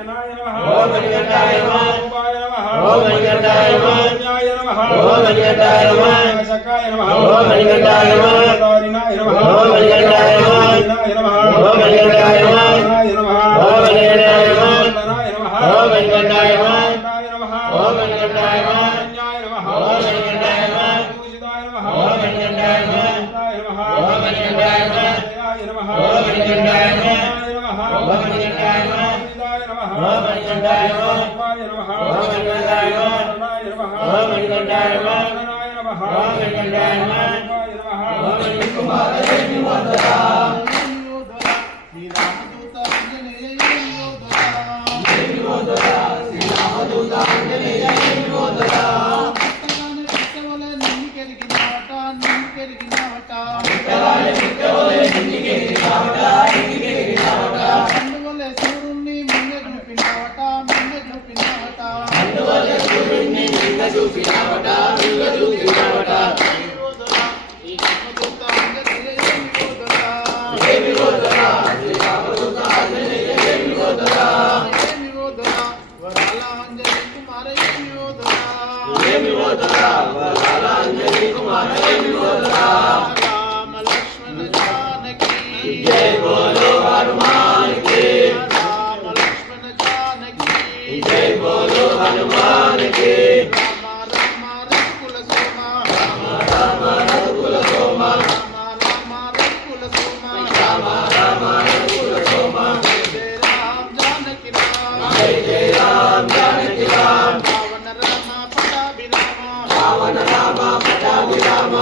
मणिगणाय नमः ओम मणिगणाय नमः ओमाय नमः ओम मणिगणाय नमः ज्ञाय नमः ओम मणिगणाय नमः शकाय नमः ओम मणिगणाय नमः दारिणाय नमः ओम मणिगणाय नमः दारिणाय नमः ओम मणिगणाय नमः दारिणाय नमः ओम मणिगणाय नमः दारिणाय नमः ओम मणिगणाय नमः नमः ओम मणिगणाय नमः ज्ञाय नमः ओम मणिगणाय नमः पूजिताय नमः ओम मणिगणाय नमः ओम मणिगणाय नमः जयाय नमः ओम मणिगणाय नमः नमः ओम मणिगणाय नमः पूजिताय नमः ओम मणिगणाय नमः पाय नमः ओम मणिगणाय नमः नमः ओम मणिगणाय नमः नमः ओम मणिगणाय नमः पाय नमः ओम मणिगणाय राम लक्ष्मण जानकी जय बोलो हनुमान की राम लक्ष्मण जानकी जय बोलो हनुमान की राम राम रघुकुल सोमा राम राम रघुकुल सोमा राम राम रघुकुल सोमा राम राम रघुकुल सोमा जय राम जानकी राम जय जय राम जानकी राम रावण राम पटाभिराम रावण राम पटाभिराम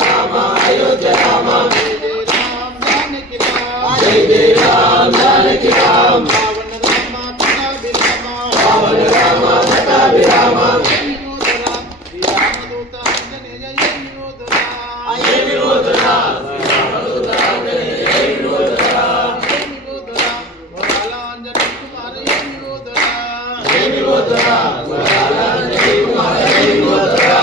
राम अयोध्या राम जय राम जानकी राम जय जय राम जानकी राम रावण राम पटाभिराम रावण राम पटाभिराम श्री रामदूत आंजनेय जय विनोदरा जय विनोदरा रामदूत आंजनेय जय विनोदरा जय विनोदरा वरालांजन कुमार जय विनोदरा जय विनोदरा वरालांजनेय कुमार जय विनोदरा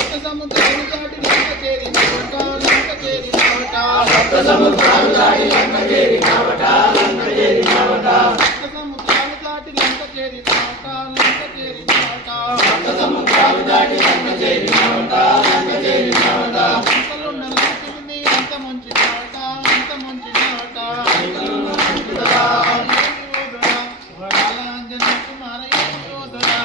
सप्त समुद्राలు దాటి లంక చేరినవట सप्त समुद्राలు दाటి లంక చేరినవట సప్త సముద్రాలు దాటి లంక చేరినవట సప్త సముద్రాలు దాటి లంక చేరినవట అంతలున్న లంకని అంత మంచినవట వినోదరా వరాలాంజన కుమార వినోదరా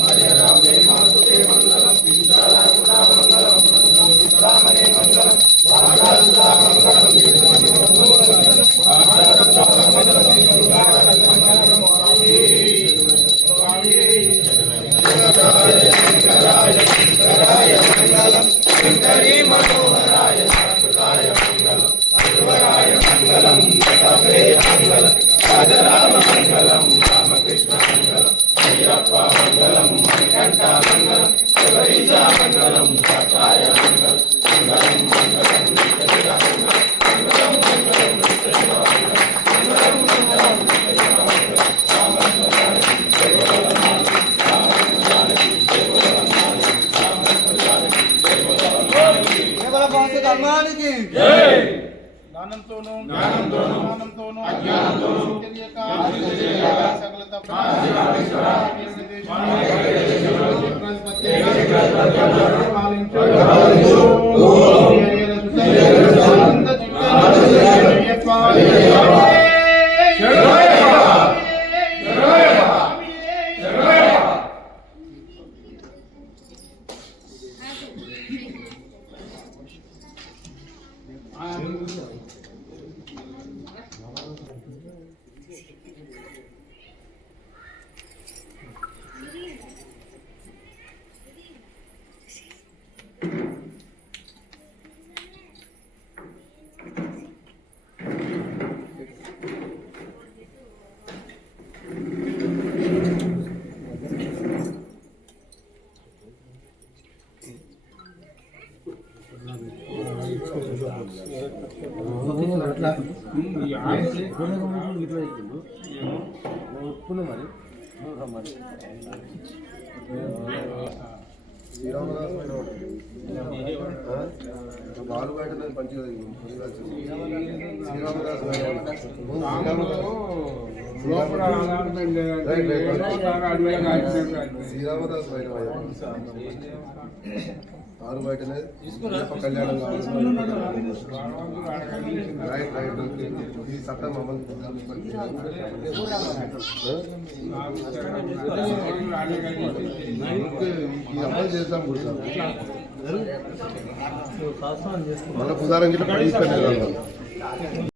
हरे राम जय मासुदेव मंगलम ధర్మానికి జ్ఞానంతోనూ జ్ఞానంతోనూ అజ్ఞానంతోనూ అజ్ఞానంతోనూ తెలియక తెలియక సకల తప్పు బాలు బయట మంచిగా శ్రీరామదాస్ బయట ఆరు బయటనే కళ్యాణం రైట్ రైట్ ఈ చట్టం అమలు ఈ అమలు చేద్దాం కూడా మన పుదారం గిట్ల పడిపోయిన